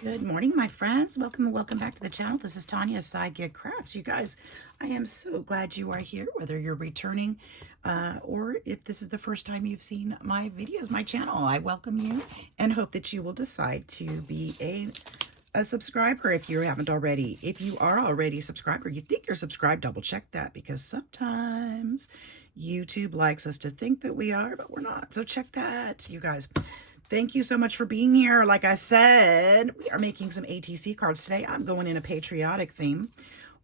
Good morning, my friends. Welcome and welcome back to the channel. This is Tanya Sidegigcrafts. You guys, I am so glad you are here, whether you're returning or if this is the first time you've seen my videos, my channel. I welcome you and hope that you will decide to be a subscriber if you haven't already. If you are already a subscriber, you think you're subscribed, double check that, because sometimes YouTube likes us to think that we are, but we're not. So check that, you guys. Thank you so much for being here. Like I said, we are making some ATC cards today. I'm going in a patriotic theme.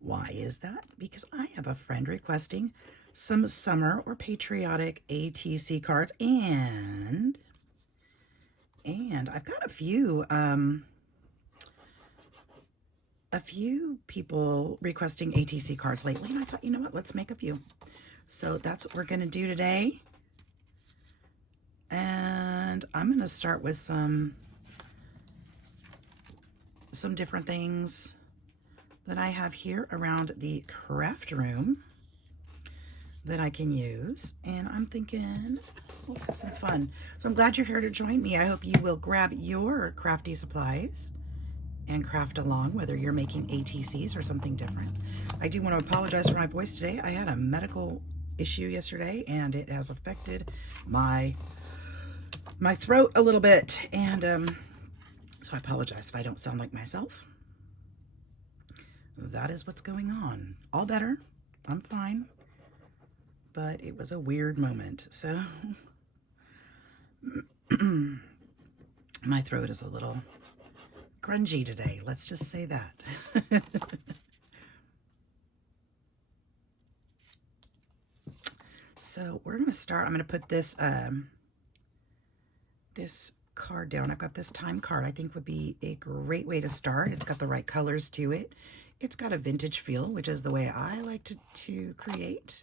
Why is that? Because I have a friend requesting some summer or patriotic ATC cards, and I've got a few people requesting ATC cards lately, and I thought, you know what, let's make a few. So that's what we're going to do today. And I'm going to start with some different things that I have here around the craft room that I can use. And I'm thinking, let's have some fun. So I'm glad you're here to join me. I hope you will grab your crafty supplies and craft along, whether you're making ATCs or something different. I do want to apologize for my voice today. I had a medical issue yesterday, and it has affected my throat a little bit, and so I apologize if I don't sound like myself. That is what's going on. All better. I'm fine. But it was a weird moment. So my throat is a little grungy today. Let's just say that. So we're going to start. I'm going to put this this card down. I've got this time card I think would be a great way to start. It's got the right colors to it. It's got a vintage feel, which is the way I like to create.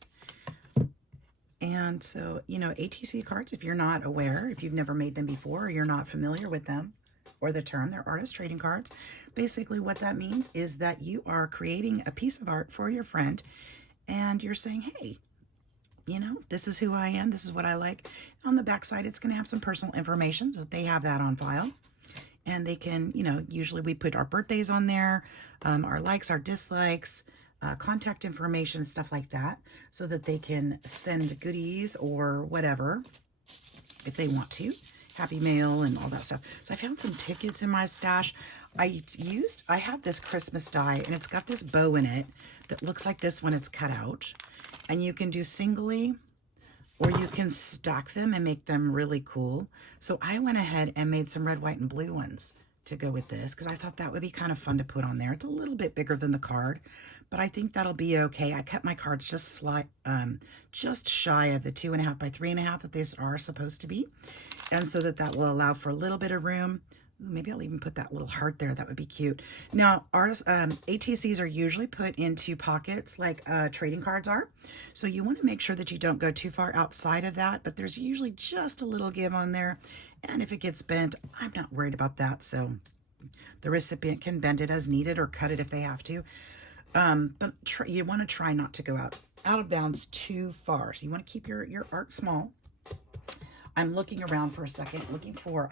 And so, you know, ATC cards, if you're not aware, if you've never made them before, or you're not familiar with them, or the term, they're artist trading cards. Basically what that means is that you are creating a piece of art for your friend, and you're saying, hey, you know, this is who I am. This is what I like. On the back side, it's going to have some personal information, so they have that on file. And they can, you know, usually we put our birthdays on there, our likes, our dislikes, contact information, stuff like that, so that they can send goodies or whatever if they want to. Happy Mail and all that stuff. So I found some tickets in my stash. I have this Christmas die, and it's got this bow in it that looks like this when it's cut out. And you can do singly, or you can stack them and make them really cool. So I went ahead and made some red, white, and blue ones to go with this, because I thought that would be kind of fun to put on there. It's a little bit bigger than the card, but I think that'll be okay. I cut my cards just shy of the 2.5 by 3.5 that these are supposed to be. And so that will allow for a little bit of room. Maybe I'll even put that little heart there. That would be cute. Now, ATCs are usually put into pockets like trading cards are. So you want to make sure that you don't go too far outside of that, but there's usually just a little give on there. And if it gets bent, I'm not worried about that. So the recipient can bend it as needed or cut it if they have to. But you want to try not to go out of bounds too far. So you want to keep your art small. I'm looking around for a second, looking for,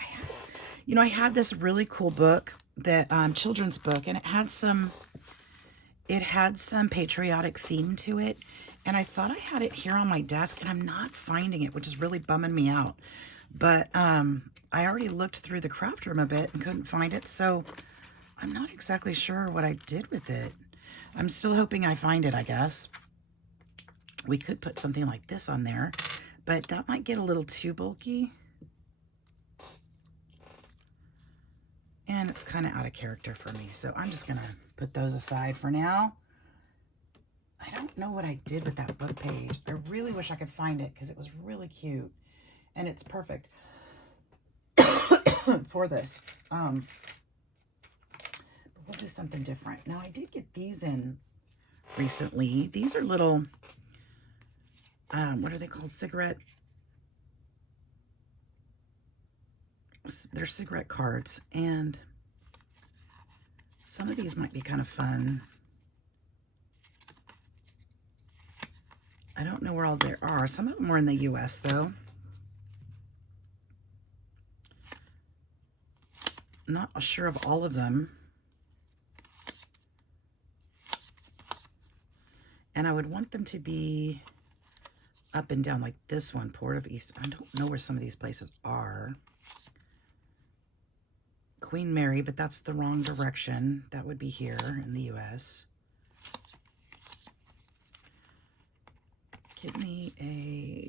I had this really cool book, that children's book, and it had some patriotic theme to it. And I thought I had it here on my desk, and I'm not finding it, which is really bumming me out. But I already looked through the craft room a bit and couldn't find it. So I'm not exactly sure what I did with it. I'm still hoping I find it, I guess. We could put something like this on there, but that might get a little too bulky. And it's kind of out of character for me. So I'm just going to put those aside for now. I don't know what I did with that book page. I really wish I could find it, because it was really cute. And it's perfect for this. But we'll do something different. Now, I did get these in recently. These are little, what are they called? They're cigarette cards, and some of these might be kind of fun. I don't know where all there are. Some of them were in the US though. not sure of all of them. And I would want them to be up and down like this one, Port of East. I don't know where some of these places are. Queen Mary, but that's the wrong direction. That would be here in the US. Give me a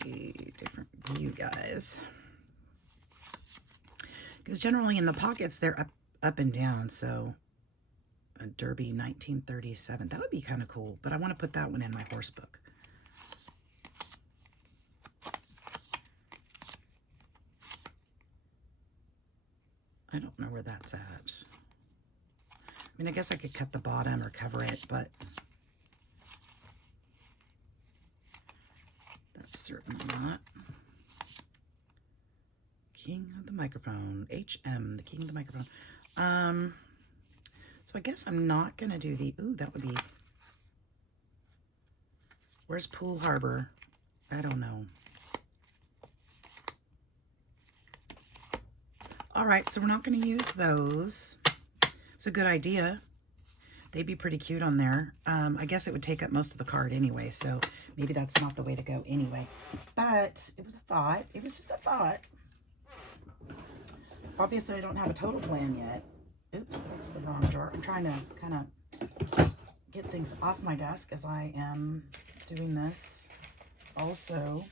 different view, guys. Because generally in the pockets, they're up and down. So a Derby 1937. That would be kind of cool. But I want to put that one in my horse book. I don't know where that's at. I mean, I guess I could cut the bottom or cover it, but that's certainly not. King of the microphone. HM, the king of the microphone. So I guess I'm not going to do the... Ooh, that would be... Where's Pool Harbor? I don't know. All right, so we're not going to use those. It's a good idea. They'd be pretty cute on there. I guess it would take up most of the card anyway, so maybe that's not the way to go anyway. But it was a thought. It was just a thought. Obviously, I don't have a total plan yet. Oops, that's the wrong drawer. I'm trying to kind of get things off my desk as I am doing this also.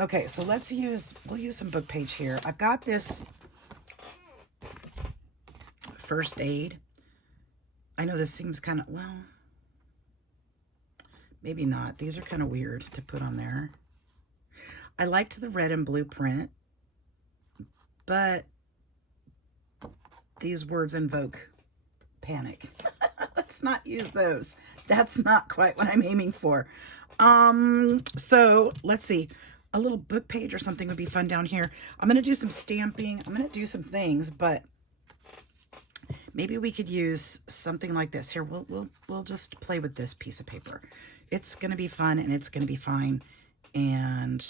Okay, so we'll use some book page here. I've got this first aid. I know this seems kind of, well, maybe not. These are kind of weird to put on there. I liked the red and blue print, but these words invoke panic. Let's not use those. That's not quite what I'm aiming for. So let's see. A little book page or something would be fun down here. I'm going to do some stamping. I'm going to do some things, but maybe we could use something like this. Here, we'll just play with this piece of paper. It's going to be fun and it's going to be fine. And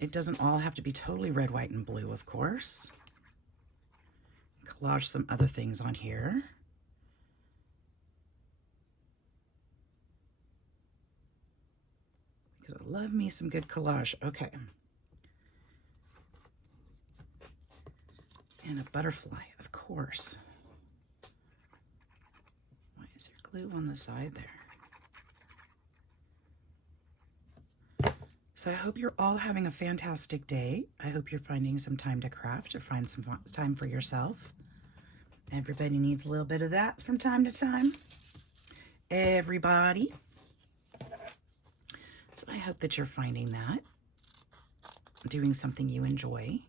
it doesn't all have to be totally red, white, and blue, of course. Collage some other things on here. Because I love me some good collage. Okay. And a butterfly, of course. Why is there glue on the side there? So I hope you're all having a fantastic day. I hope you're finding some time to craft or find some time for yourself. Everybody needs a little bit of that from time to time. Everybody. So I hope that you're finding that, doing something you enjoy.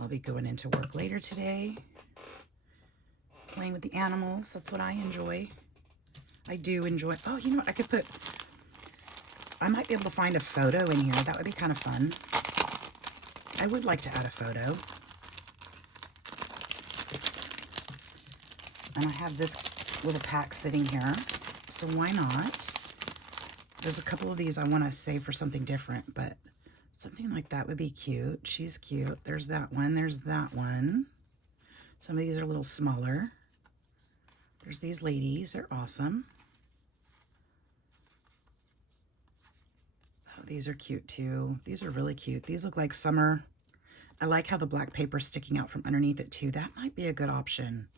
I'll be going into work later today, playing with the animals. That's what I enjoy. I do enjoy. Oh, you know what? I might be able to find a photo in here. That would be kind of fun. I would like to add a photo. And I have this little pack sitting here, so why not? There's a couple of these I want to save for something different, but something like that would be cute. She's cute. There's that one. There's that one. Some of these are a little smaller. There's these ladies. They're awesome. Oh, these are cute too. These are really cute. These look like summer. I like how the black paper's sticking out from underneath it too. That might be a good option.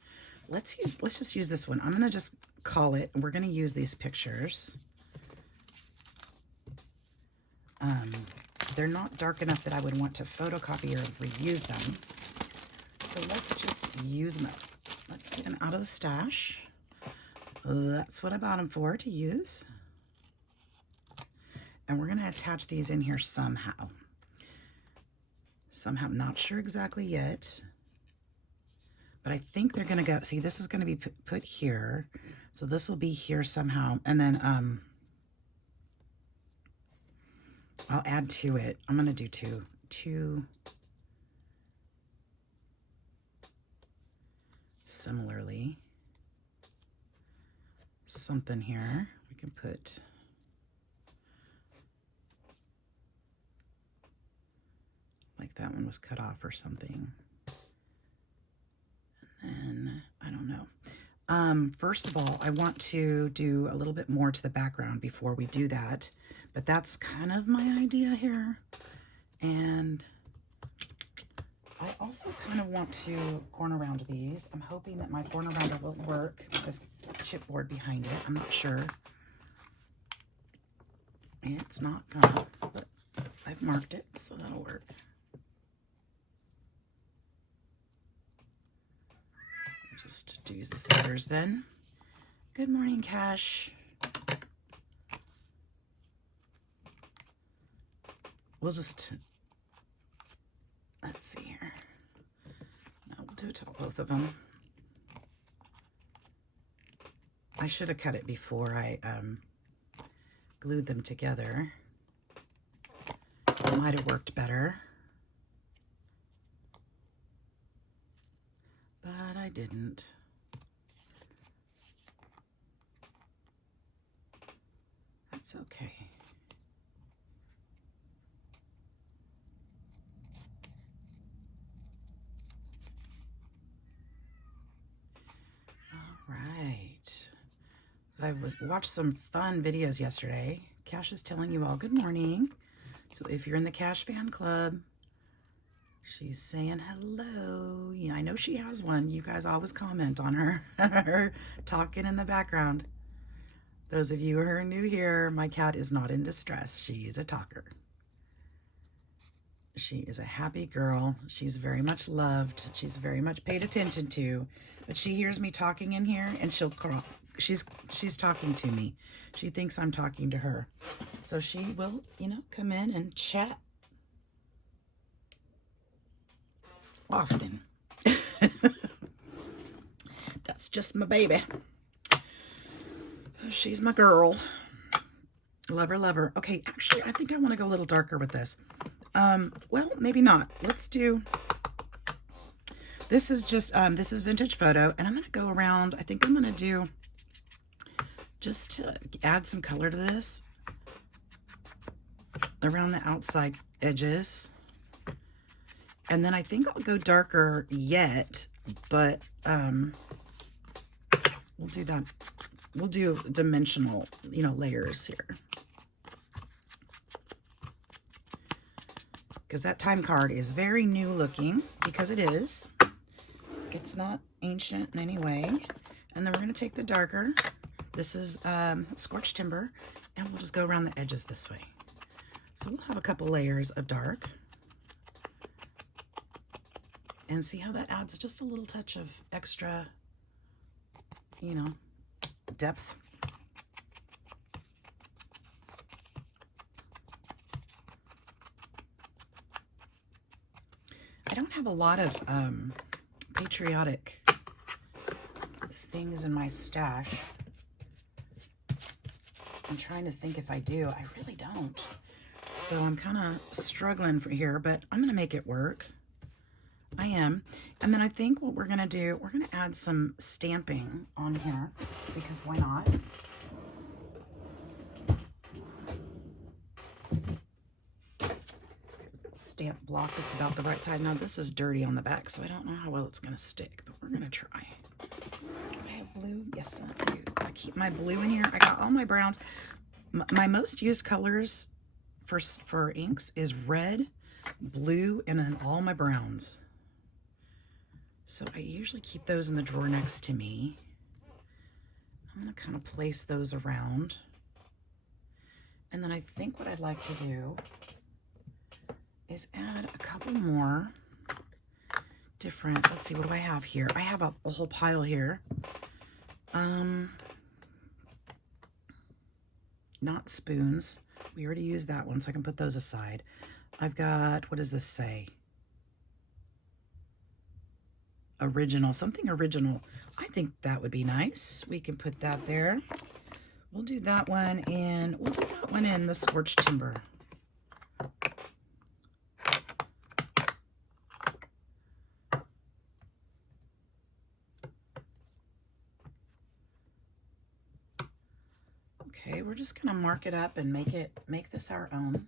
Let's just use this one. I'm going to just call it, and we're going to use these pictures. They're not dark enough that I would want to photocopy or reuse them. So let's just use them up. Let's get them out of the stash. That's what I bought them for, to use. And we're going to attach these in here somehow. Somehow, not sure exactly yet. But I think they're going to go, see, this is going to be put here. So this will be here somehow. And then I'll add to it. I'm going to do two. similarly. Something here. We can put like that one was cut off or something. And then, I don't know. First of all, I want to do a little bit more to the background before we do that, but that's kind of my idea here. And I also kind of want to corner round these. I'm hoping that my corner rounder will work with this chipboard behind it. I'm not sure. It's not gonna, but I've marked it, so that'll work. Just use the scissors then. Good morning, Cash. We'll just, let's see here. No, we'll do it to both of them. I should have cut it before I glued them together. It might have worked better. But I didn't. That's okay. All right. So I watched some fun videos yesterday. Cash is telling you all good morning. So if you're in the Cash fan club, she's saying hello. Yeah, I know she has one. You guys always comment on her. Her talking in the background. Those of you who are new here, my cat is not in distress. She's a talker. She is a happy girl. She's very much loved. She's very much paid attention to. But she hears me talking in here and she'll crawl. She's talking to me. She thinks I'm talking to her. So she will, you know, come in and chat often. That's just my baby. She's my girl. Love her, love her. Okay, actually, I think I want to go a little darker with this. Well, maybe not. Let's do, this is just, this is vintage photo, and I'm going to go around, I think I'm going to do, just to add some color to this, around the outside edges. And then I think I'll go darker yet, but we'll do that. We'll do dimensional, you know, layers here. Because that time card is very new looking, because it is. It's not ancient in any way. And then we're going to take the darker. This is scorched timber, and we'll just go around the edges this way. So we'll have a couple layers of dark. And see how that adds just a little touch of extra, you know, depth. I don't have a lot of patriotic things in my stash. I'm trying to think if I do. I really don't. So I'm kind of struggling for here, but I'm going to make it work. I am. And then I think what we're going to do, we're going to add some stamping on here, because why not? Stamp block that's about the right size. Now this is dirty on the back, so I don't know how well it's going to stick, but we're going to try. Do I have blue? Yes, I do. I keep my blue in here. I got all my browns. My most used colors for inks is red, blue, and then all my browns. So I usually keep those in the drawer next to me. I'm going to kind of place those around. And then I think what I'd like to do is add a couple more different, let's see, what do I have here? I have a whole pile here. Not spoons. We already used that one, so I can put those aside. I've got, what does this say? Original, something original. I think that would be nice. We can put that there. We'll do that one in, we'll do that one in the scorched timber. Okay, we're just gonna mark it up and make this our own.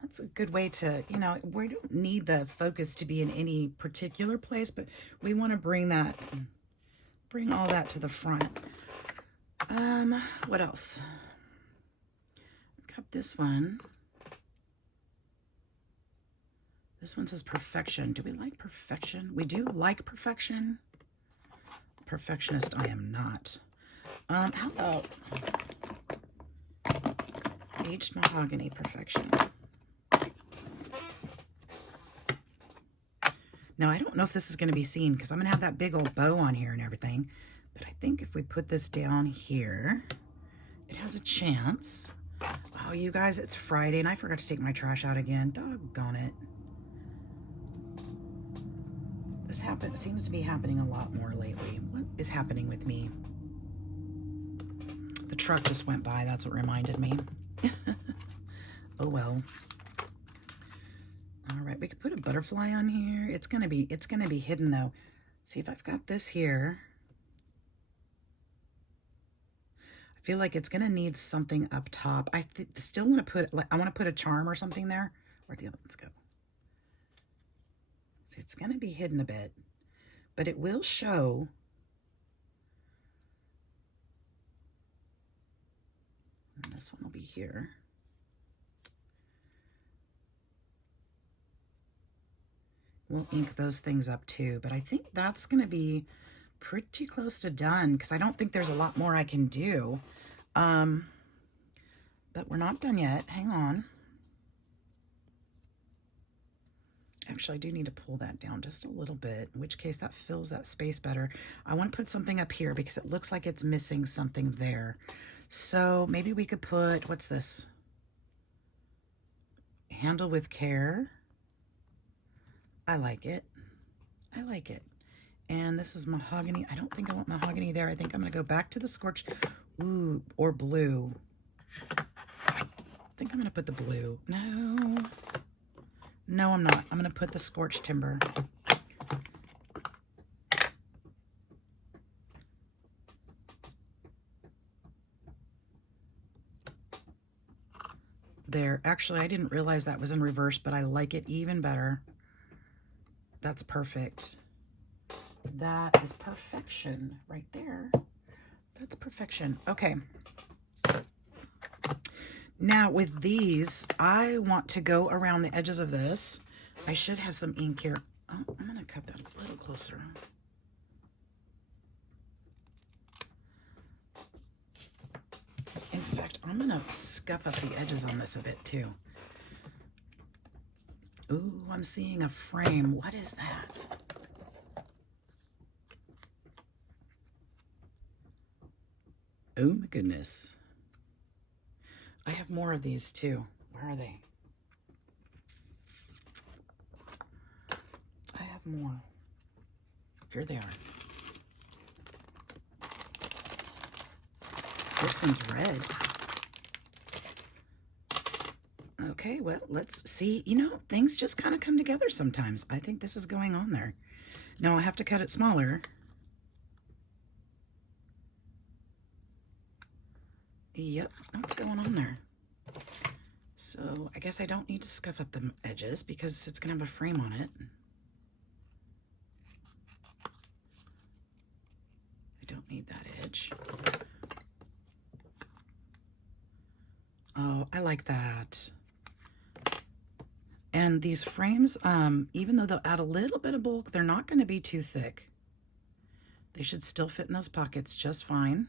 That's a good way to, you know, we don't need the focus to be in any particular place, but we want to bring all that to the front. What else? I've got this one. This one says perfection. Do we like perfection? We do like perfection. Perfectionist I am not. How about aged mahogany perfection? Now, I don't know if this is going to be seen because I'm going to have that big old bow on here and everything. But I think if we put this down here, it has a chance. Oh, you guys, it's Friday and I forgot to take my trash out again. Doggone it. This seems to be happening a lot more lately. What is happening with me? The truck just went by. That's what reminded me. Oh, well. All right, we could put a butterfly on here. It's gonna be hidden though. See if I've got this here. I feel like it's gonna need something up top. I still want to put, like, I want to put a charm or something there. Where'd the other ones go? See, it's gonna be hidden a bit, but it will show. And this one will be here. We'll ink those things up too, but I think that's going to be pretty close to done because I don't think there's a lot more I can do. But we're not done yet. Hang on. Actually, I do need to pull that down just a little bit, in which case that fills that space better. I want to put something up here because it looks like it's missing something there. So maybe we could put, what's this? Handle with care. I like it. I like it. And this is mahogany. I don't think I want mahogany there. I think I'm going to go back to the scorch. Ooh, or blue. I think I'm going to put the blue. No. No, I'm not. I'm going to put the scorched timber. There. Actually, I didn't realize that was in reverse, but I like it even better. That's perfect. That is perfection right there. That's perfection. Okay. Now with these, I want to go around the edges of this. I should have some ink here. Oh, I'm going to cut that a little closer. In fact, I'm going to scuff up the edges on this a bit too. Ooh, I'm seeing a frame. What is that? Oh my goodness. I have more of these too. Where are they? I have more. Here they are. This one's red. Okay, well, let's see. You know, things just kind of come together sometimes. I think this is going on there. Now I have to cut it smaller. Yep, what's going on there? So I guess I don't need to scuff up the edges because it's going to have a frame on it. I don't need that edge. Oh, I like that. And these frames, even though they'll add a little bit of bulk, they're not going to be too thick. They should still fit in those pockets just fine.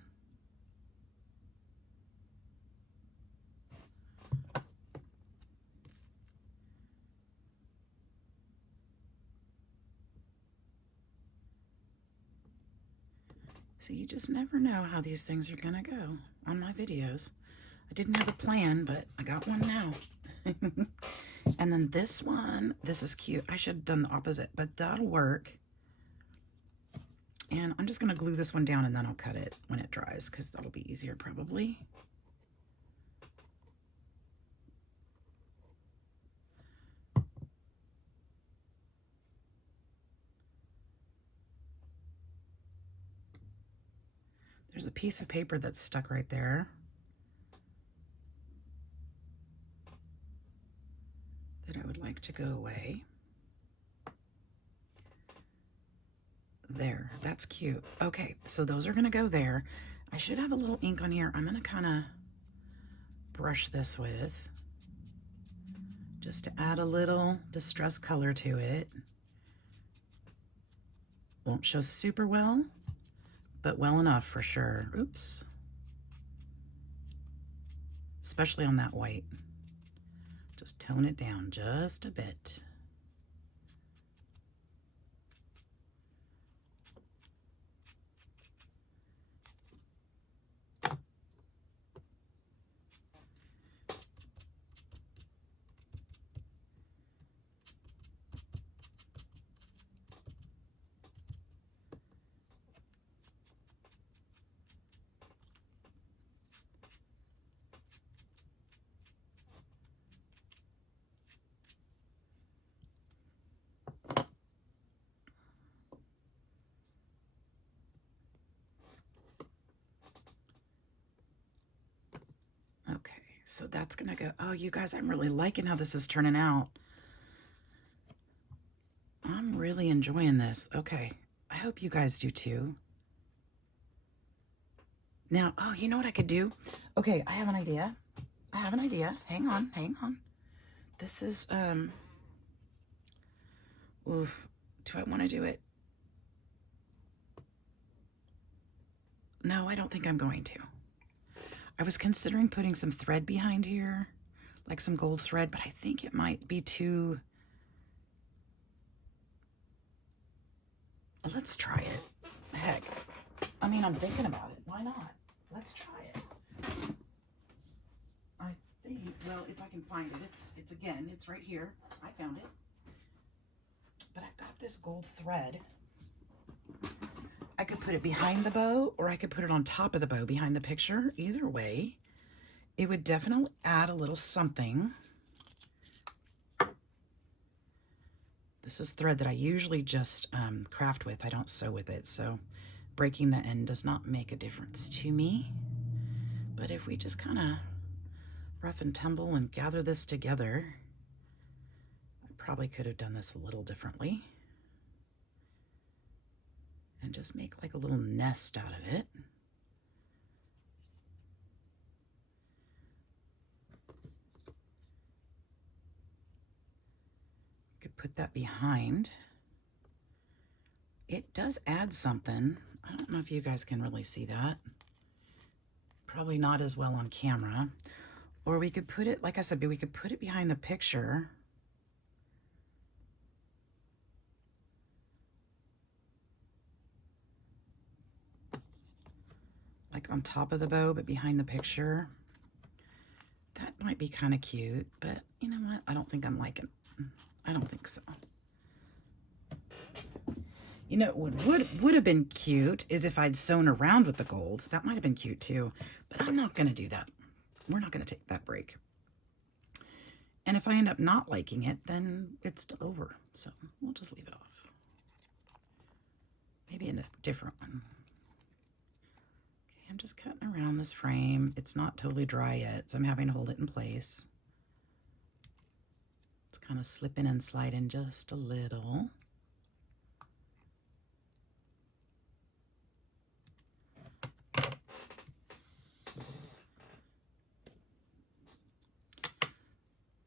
So you just never know how these things are going to go on my videos. I didn't have a plan, but I got one now. And then this one, this is cute. I should have done the opposite, but that'll work. And I'm just going to glue this one down and then I'll cut it when it dries because that'll be easier probably. There's a piece of paper that's stuck right there that I would like to go away. There, that's cute. Okay, so those are gonna go there. I should have a little ink on here. I'm gonna kind of brush this with, just to add a little distress color to it. Won't show super well, but well enough for sure. Oops. Especially on that white. Just tone it down just a bit. Okay, so that's gonna go. Oh, you guys, I'm really liking how this is turning out. I'm really enjoying this. Okay, I hope you guys do too. Now, oh, you know what I could do? Okay, I have an idea. I have an idea. Hang on, hang on. This is, oof, do I want to do it? No, I don't think I'm going to. I was considering putting some thread behind here, like some gold thread, but I think it might be too... Let's try it. Heck, I mean, I'm thinking about it. Why not? Let's try it. I think, well, if I can find it, it's right here. I found it. But I've got this gold thread. I could put it behind the bow, or I could put it on top of the bow behind the picture. Either way, it would definitely add a little something. This is thread that I usually just craft with. I don't sew with it, so breaking the end does not make a difference to me. But if we just kind of rough and tumble and gather this together, I probably could have done this a little differently. And just make like a little nest out of it. Could put that behind. It does add something. I don't know if you guys can really see that. Probably not as well on camera. Or we could put it, like I said, we could put it behind the picture. Like on top of the bow, but behind the picture. That might be kind of cute, but you know what? I don't think I'm liking it. I don't think so. You know, what would have been cute is if I'd sewn around with the gold. That might have been cute too, but I'm not going to do that. We're not going to take that break. And if I end up not liking it, then it's over. So we'll just leave it off. Maybe in a different one. Okay, I'm just cutting around this frame. It's not totally dry yet, so I'm having to hold it in place. It's kind of slipping and sliding just a little.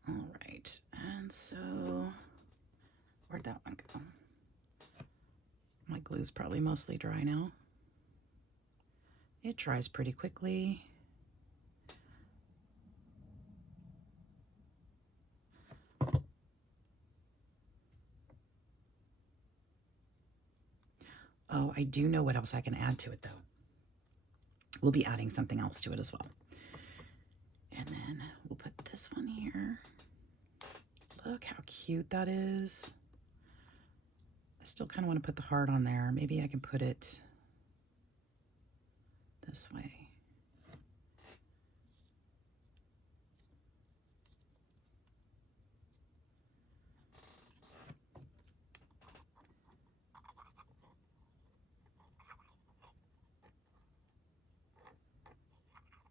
All right, and so where'd that one go? My glue's probably mostly dry now. It dries pretty quickly. Oh, I do know what else I can add to it though. We'll be adding something else to it as well. And then we'll put this one here. Look how cute that is. I still kind of want to put the heart on there. Maybe I can put it this way.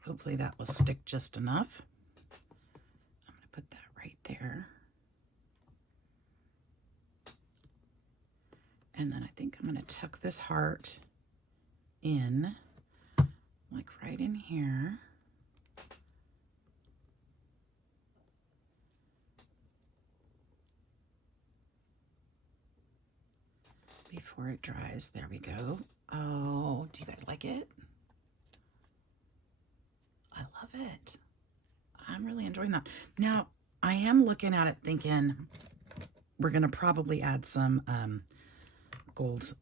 Hopefully that will stick just enough. I'm going to put that right there. And then I think I'm going to tuck this heart in, like right in here. Before it dries. There we go. Oh, do you guys like it? I love it. I'm really enjoying that. Now, I am looking at it thinking we're going to probably add some gold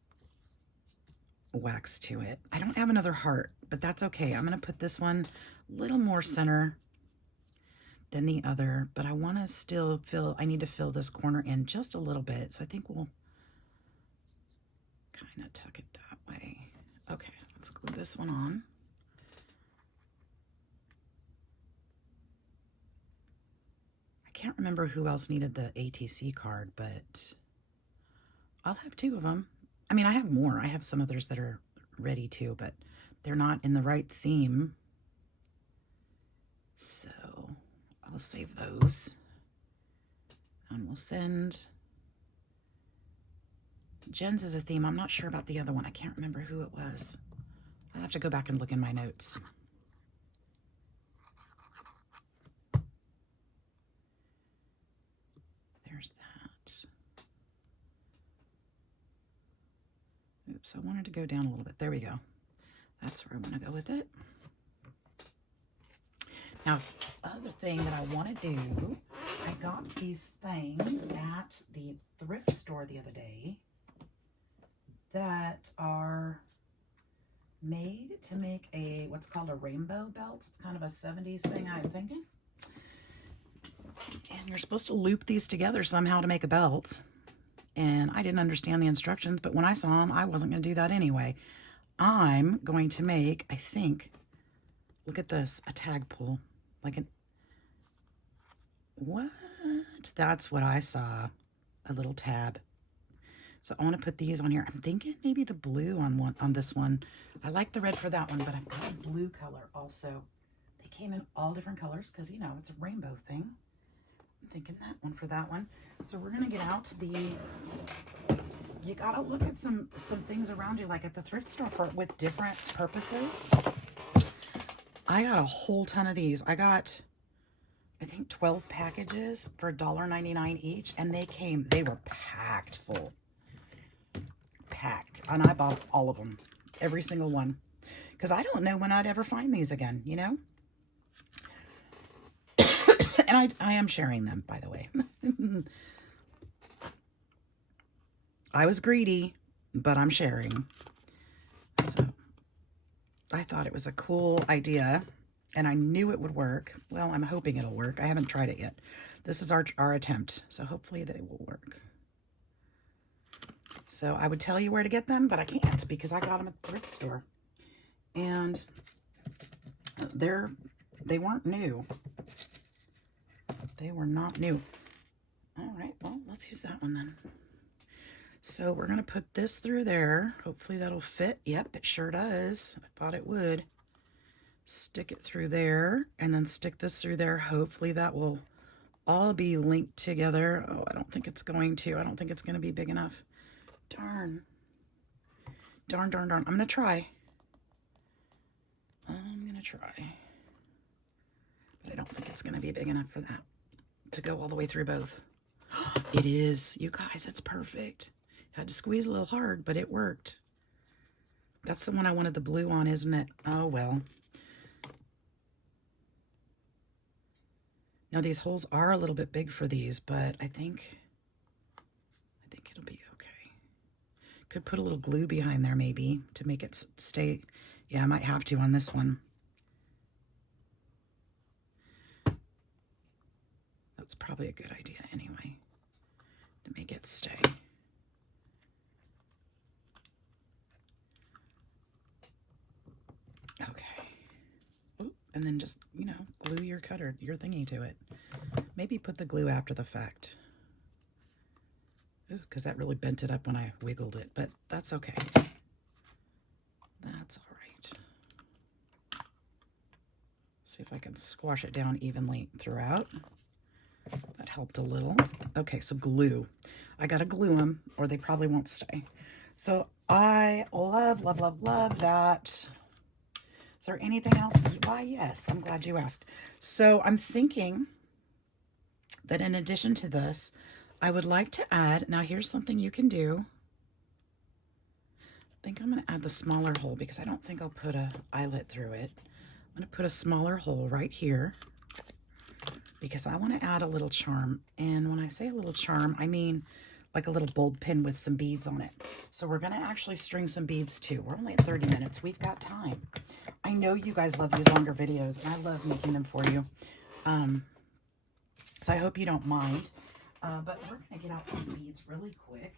wax to it. I don't have another heart, but that's okay. I'm going to put this one a little more center than the other, but I want to still I need to fill this corner in just a little bit. So I think we'll kind of tuck it that way. Okay, let's glue this one on. I can't remember who else needed the ATC card, but I'll have 2 of them. I mean, I have more. I have some others that are ready too, but they're not in the right theme. So I'll save those. And we'll send Jen's is a theme. I'm not sure about the other one. I can't remember who it was. I'll have to go back and look in my notes. There's that. Oops, I wanted to go down a little bit. There we go. That's where I want to go with it. Now, other thing that I want to do, I got these things at the thrift store the other day that are made to make a, what's called a rainbow belt. It's kind of a 70s thing, I'm thinking. And you're supposed to loop these together somehow to make a belt. And I didn't understand the instructions, but when I saw them, I wasn't going to do that anyway. I'm going to make, I think, look at this, a tag pull. Like an, what? That's what I saw, a little tab. So I want to put these on here. I'm thinking maybe the blue on this one. I like the red for that one, but I've got a blue color also. They came in all different colors because, you know, it's a rainbow thing. I'm thinking that one for that one. So we're going to get out the, you got to look at some things around you, like at the thrift store with different purposes. I got a whole ton of these. I got, I think 12 packages for $1.99 each, and they were packed full. Packed. And I bought all of them, every single one, because I don't know when I'd ever find these again, you know? And I am sharing them, by the way. I was greedy, but I'm sharing. So I thought it was a cool idea, and I knew it would work. Well, I'm hoping it'll work. I haven't tried it yet. This is our attempt, so hopefully they will work. So I would tell you where to get them, but I can't because I got them at the thrift store. And they weren't new. They were not new. All right, well, let's use that one then. So we're going to put this through there. Hopefully that'll fit. Yep, it sure does. I thought it would. Stick it through there and then stick this through there. Hopefully that will all be linked together. Oh, I don't think it's going to. I don't think it's going to be big enough. Darn. Darn, darn, darn. I'm going to try. But I don't think it's going to be big enough for that to go all the way through both. It is. You guys, it's perfect. Had to squeeze a little hard, but it worked. That's the one I wanted the blue on, isn't it? Oh, well. Now, these holes are a little bit big for these, but I think it'll be okay. Could put a little glue behind there maybe to make it stay. Yeah, I might have to on this one. That's probably a good idea anyway, to make it stay. Okay. Oop, and then just, you know, glue your cutter, your thingy to it. Maybe put the glue after the fact. Ooh, because that really bent it up when I wiggled it, but that's okay. That's all right. See if I can squash it down evenly throughout. That helped a little. Okay, so glue. I gotta glue them or they probably won't stay. So I love, love, love, love that. Is there anything else? Why, yes, I'm glad you asked. So I'm thinking that in addition to this, I would like to add, now here's something you can do. I think I'm gonna add the smaller hole because I don't think I'll put a eyelet through it. I'm gonna put a smaller hole right here because I want to add a little charm. And when I say a little charm, I mean like a little bulb pin with some beads on it. So we're going to actually string some beads too. We're only at 30 minutes. We've got time. I know you guys love these longer videos, and I love making them for you. So I hope you don't mind. But we're going to get out some beads really quick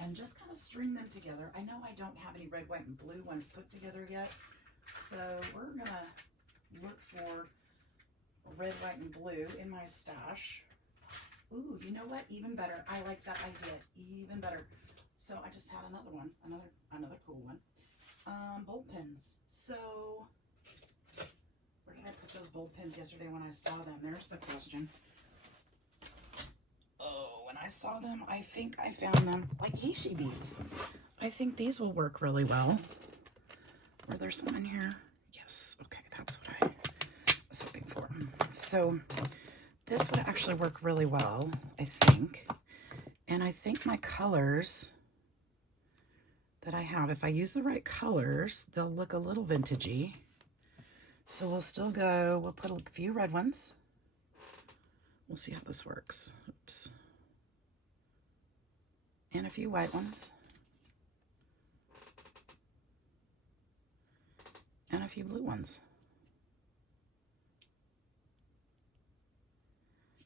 and just kind of string them together. I know I don't have any red, white, and blue ones put together yet. So we're going to look for red, white, and blue in my stash. Ooh, you know what? Even better. I like that idea. Even better. So I just had another one, another cool one. Bulb pins. So where did I put those bulb pins yesterday when I saw them? There's the question. Oh, when I saw them, I think I found them like Heishi beads. I think these will work really well. Were there some in here? Yes. Okay, that's what I was hoping for. So this would actually work really well, I think. And I think my colors that I have, if I use the right colors, they'll look a little vintagey. So we'll still go, we'll put a few red ones. We'll see how this works. Oops. And a few white ones. And a few blue ones.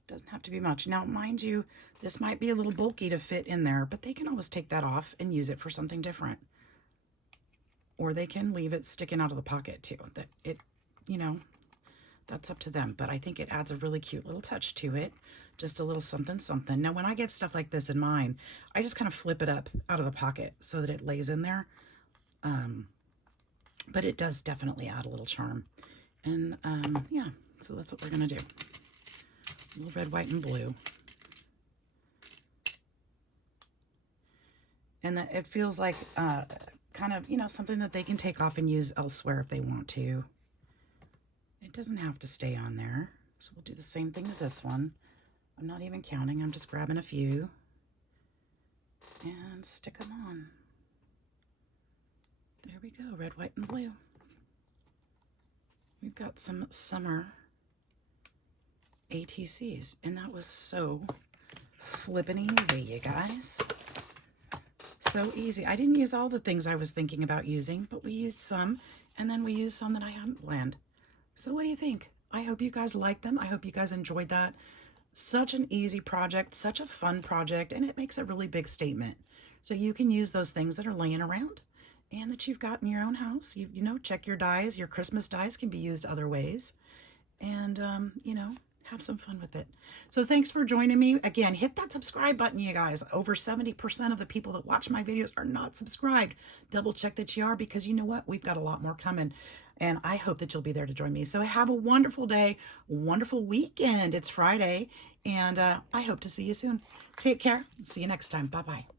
Doesn't have to be much. Now, mind you, this might be a little bulky to fit in there, but they can always take that off and use it for something different. Or they can leave it sticking out of the pocket too. That it, you know, that's up to them. But I think it adds a really cute little touch to it. Just a little something, something. Now, when I get stuff like this in mine, I just kind of flip it up out of the pocket so that it lays in there. But it does definitely add a little charm. And yeah, so that's what we're going to do. A little red, white, and blue. And that it feels like kind of, you know, something that they can take off and use elsewhere if they want to. It doesn't have to stay on there. So we'll do the same thing with this one. I'm not even counting. I'm just grabbing a few and stick them on. There we go, red, white, and blue. We've got some summer ATCs, and that was so flippin' easy, you guys. So easy. I didn't use all the things I was thinking about using, but we used some, and then we used some that I hadn't planned. So what do you think? I hope you guys liked them. I hope you guys enjoyed that. Such an easy project, such a fun project, and it makes a really big statement. So you can use those things that are laying around and that you've got in your own house. You know, check your dies. Your Christmas dies can be used other ways. And, you know, have some fun with it. So thanks for joining me. Again, hit that subscribe button, you guys. Over 70% of the people that watch my videos are not subscribed. Double check that you are, because you know what? We've got a lot more coming. And I hope that you'll be there to join me. So have a wonderful day, wonderful weekend. It's Friday, and I hope to see you soon. Take care. See you next time. Bye-bye.